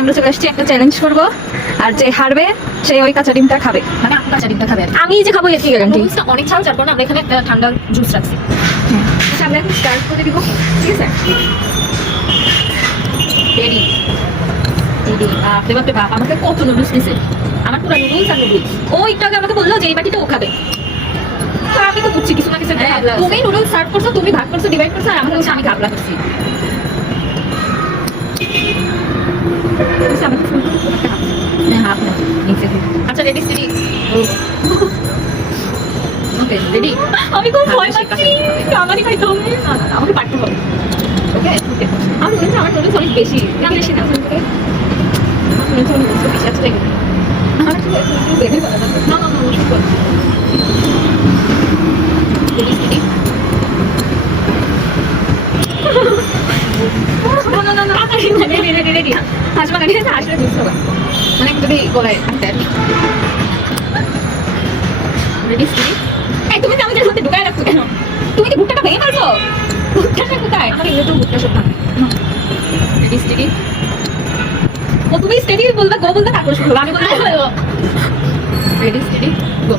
আমরা চলে আসছি একটা চ্যালেঞ্জ করব। আর যে হারবে সে ওই কাঁচা ডিমটা খাবে। মানে আপনি কাঁচা ডিমটা খাবেন আমি যে খাব কি গ্যারান্টি অনেক ছাড় যার কারণে আমরা এখানে একটা ঠান্ডা জুস রাখছি। আচ্ছা আমরা এখন স্টার্ট করে দিব ঠিক আছে? রেডি বাপরে বাপরে বাপ আমাকে কত নুডলস দিছে? আমার পুরো নুডলস আর নুডলস ও একটু আগে আমাকে বলল যে এই বাটিটা ও খাবে। তো আমি তো বুঝছি কিছু না কিছু। তুমি নুডলস সার্ভ করছ তুমি ভাগ করছ ডিভাইড করছ আর আমাকে হচ্ছে আমি ঘাবলা করছি। আচ্ছা। আচ্ছা রেডি সিডি ওকে রেডি আমি খুব ভয় পাচ্ছি। আমারই খাইতে হবে না আমাকে পারতে হবে। ওকে ওকে আমার মনে আমার নুডলস অনেক বেশি। বেশি না। আমার হচ্ছে আমার নুডলস বেশি আছে। মানে তুমি সিডি ও স্টেডি বলবে গো বলবে তারপর শুনব আমি বলব রেডি সিডি গো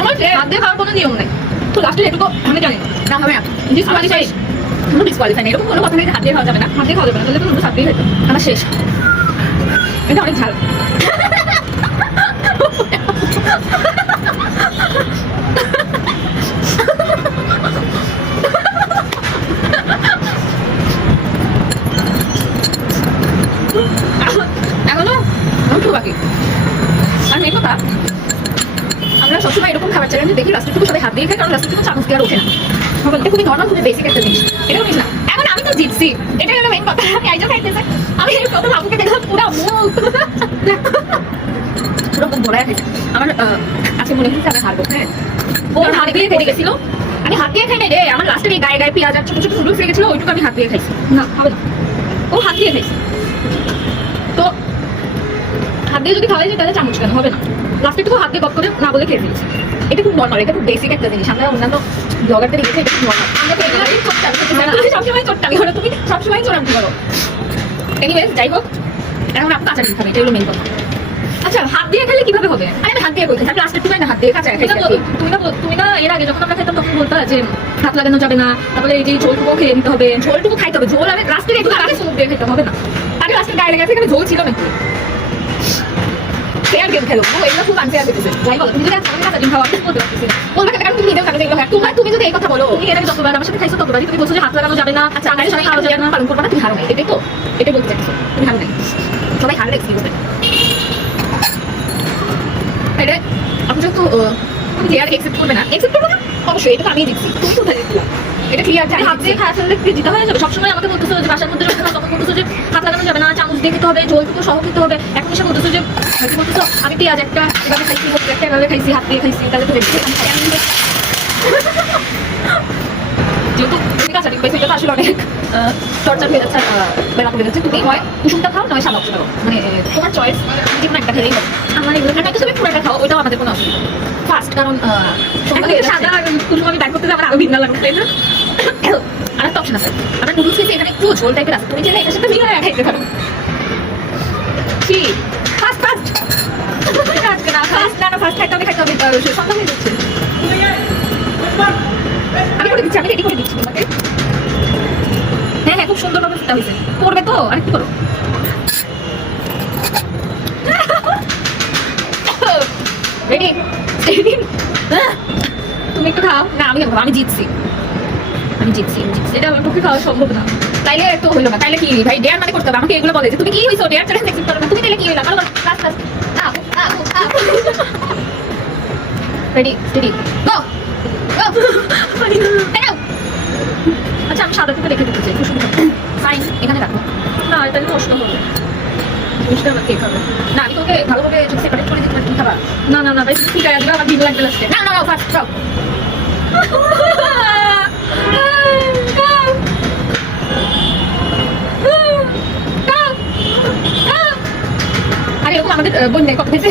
আমার হাত দিয়ে খাওয়ার কোনো নিয়ম নেই। তো লাস্টে এটুকু আমি জানি। না হবে না। ডিসকোয়ালিফাই কোনো ডিসকোয়ালিফাই নেই, এরকম কোনো কথা নেই হাত দিয়ে খাওয়া যাবে না। হাত দিয়ে খাওয়া যাবে না, তাহলে তো হাত দিয়ে আমার শেষ। এটা অনেক ঝাল। এখনও? একটু বাকি। আর মেয়ে কথা আমরা সবসময় এরকম খাবার চ্যালেঞ্জে দেখি রাস্তাটুকু সবাই হাত দিয়ে খায় কারণ রাস্তাটুকু চামচ দিয়ে আর ওঠে না। এটা খুবই নর্মাল খুবই বেসিক একটা জিনিস। নিস না। এখন আমি তো জিতছি। এটা হলো মেন কথা। আমি আইজো খাইতেছে আমি প্রথম আপুকে দেখলাম, পুরো মুখ। পুরো মুখ ভরা আমার আজকে মনে হচ্ছে আমি হারবো হ্যাঁ? ও হাত দিয়ে খেতে গেছিল। আমি হাত দিয়ে খাই নাই রে। আমার লাস্টের এই গায়ে গায়ে পেঁয়াজ আর ছোট ছোট নুডলস লেগেছিল ওইটুকু আমি হাত দিয়ে খাইছি। না, হবে ও হাত দিয়ে খাইছে। তো হাত দিয়ে যদি খাওয়াই যায়, তাহলে চামচ কেন? হবে না। লাস্টে একটু হাত দিয়ে গপ করে না বলে খেয়ে ফেলেছি। এটা খুব নর্মাল এটা খুব বেসিক একটা জিনিস। আমরা অন্যান্য ব্লগারদের দেখেছি এটা খুব নর্মাল। তুমি সবসময় চটকামি করো তুমি সবসময় চোরামি করো এনিওয়েজ যাই হোক এখন আপনি কাঁচা খাবে এটা হলো মেন কথা। আচ্ছা হাত দিয়ে খেলে কীভাবে হবে? আরে আমি হাত দিয়ে বলতে থাকি লাস্টে তুমি না হাত দিয়ে কাঁচা তুমি না তুমি না তুমি না এর আগে যখন আমরা খেতাম তখন বলতা যে হাত লাগানো যাবে না তারপরে এই যে ঝোলটুকু খেয়ে নিতে হবে। ঝোলটুকু খাইতে হবে। ঝোল আমি লাস্টে একটু আগে সুপ দিয়ে খেতে হবে না। আগে লাস্টে গায়ে লেগে আছে এখানে ঝোল ছিল নাকি? তুমি যদি যে হ্যাঁ এই কথা বলো তুমি এর আগে যতবার তুমি বলছো যে হাত না আচ্ছা তুমি হারো নাই এটাই তো এটাই বলতে তুমি হারো নাই সবাই হারলে এক্সকিউজ এটা আপনি আহ, তুমি আর এক্সেপ্ট করবে না একসেপ্ট করবে না অবশ্যই এটা তো আমিই দিচ্ছি। তুমি কোথায় দিচ্ছিলা এটা ক্লিয়ার আমি হাত দিয়ে খাওয়া ফেললে দিতে হয়ে? যাবে সবসময় আমাকে বলতেছো যে বাসার মধ্যে যখন তখন বলতেছো যে হাত লাগানো যাবে না চামচ দিয়ে খেতে হবে ঝোলটুকু সহ খেতে হবে। এখন এসে বলতেছো যে বলতেছো আমি পেঁয়াজ একটা এভাবে খাইছি হোক একটা এভাবে খাইছি হাত দিয়ে খাইছি তাহলে তো রেডি যেহেতু ডিম পাইছো এটা তো আসলে অনেক টর্চার হয়ে যাচ্ছে বেলা যাচ্ছে। তুমি হয় কুসুমটা খাও নয় সাদা খাও। মানে তোমার চয়েস যে একটা খেলেই হবে আমার এগুলো আর তুমি পুরোটা খাও ওইটাও আমাদের কোনো অসুবিধা ফার্স্ট কারণ হয়ে সাদা ব্যাগ করতে আরও ভিন্ন লাগবে তাই না? আর একটা অপশন আছে। আমরা নুডলস খেয়েছি এখানে একটু ঝোল টাইপের আছে। তুমি চাইলে এটার সাথে মিলে খাইতে পারো। কি? ফার্স্ট ফার্স্ট আজকে না ফার্স্ট না না ফার্স্ট খাইতে হবে খাইতে হবে সন্ধ্যা হয়ে যাচ্ছে। আমি করে দিচ্ছি আমি রেডি করে দিচ্ছি তোমাকে। হ্যাঁ হ্যাঁ খুব সুন্দরভাবে ফুটা হয়েছে। করবে তো? আর একটু করো। রেডি রেডি তুমি একটু খাও। না আমি আমি জিতছি। আমি জিতছি আমি জিতছি। এটা পক্ষে খাওয়া সম্ভব না। তাইলে তো হইল না। তাইলে কি? ভাই ডেয়ার মানে করতে হবে। আমাকে এগুলো বলে যে তুমি কি হইছো? ডেয়ার চ্যালেঞ্জ অ্যাকসেপ্ট করো না। তুমি তাইলে কি হইলা? Up up up ready ready go আচ্ছা আমি সাদা থেকে রেখে দিতে চাই। সাইন এখানে রাখো। না এটা নষ্ট হবে জিনিসটা খেয়ে খাবে না আমি তোকে ভালোভাবে সেপারেট না না না ভাই ঠিক আছে আমার দিন লাগবে লাস্টে। না না না ফার্স্ট স্টপ আর এরকম আমাদের আহ, বন্যায় কত হয়েছে?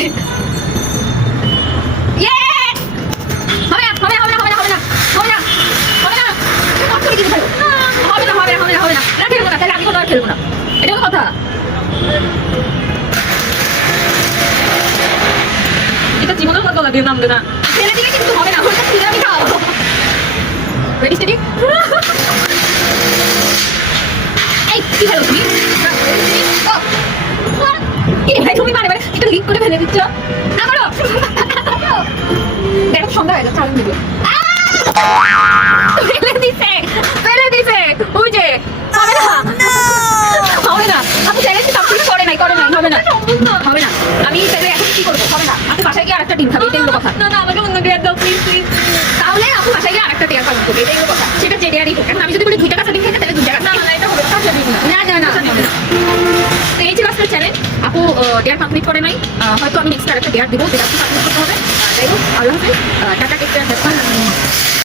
খেলব না। এটা কথা? নামবে না ছেলে দিকে কিন্তু হবে না, ওটা আমি খাওয়াবো। রেডি স্টেডি এই, কি হলো তুমি? কি লিক করে ফেলে দিচ্ছ। সন্ধ্যা হয়ে যাচ্ছে আমি ভিডিও ফেলে দিছে ফেলে দিছে ওই যে হবে না হবে না আপনি চ্যালেঞ্জ কমপ্লিট করে নাই করে নাই হবে না হবে না আমি তাহলে এখন কি করব হবে না আপনি বাসায় গিয়ে আরেকটা ডিম খাবে এটাই হলো কথা না না আমাকে অন্য ডেয়ার দাও প্লিজ প্লিজ তাহলে আপু বাসায় গিয়ে আরেকটা টেয়ার পালন করবে এটাই হলো কথা সেটা যে টেয়ারই হোক এখন আমি যদি বলি দুই টাকা ডিম খাইতে তাহলে দুই টাকা না না না, এটা হবে না কাছে দিন না না না না হবে না তো এই ছিল আজকের চ্যালেঞ্জ আপু ডেয়ার কমপ্লিট করে নাই। হয়তো আমি নেক্সট আরেকটা দেয়ার দিব, যেটা আপনি কমপ্লিট করতে হবে। যাই হোক, আল্লাহ হাফিজ। Tata take care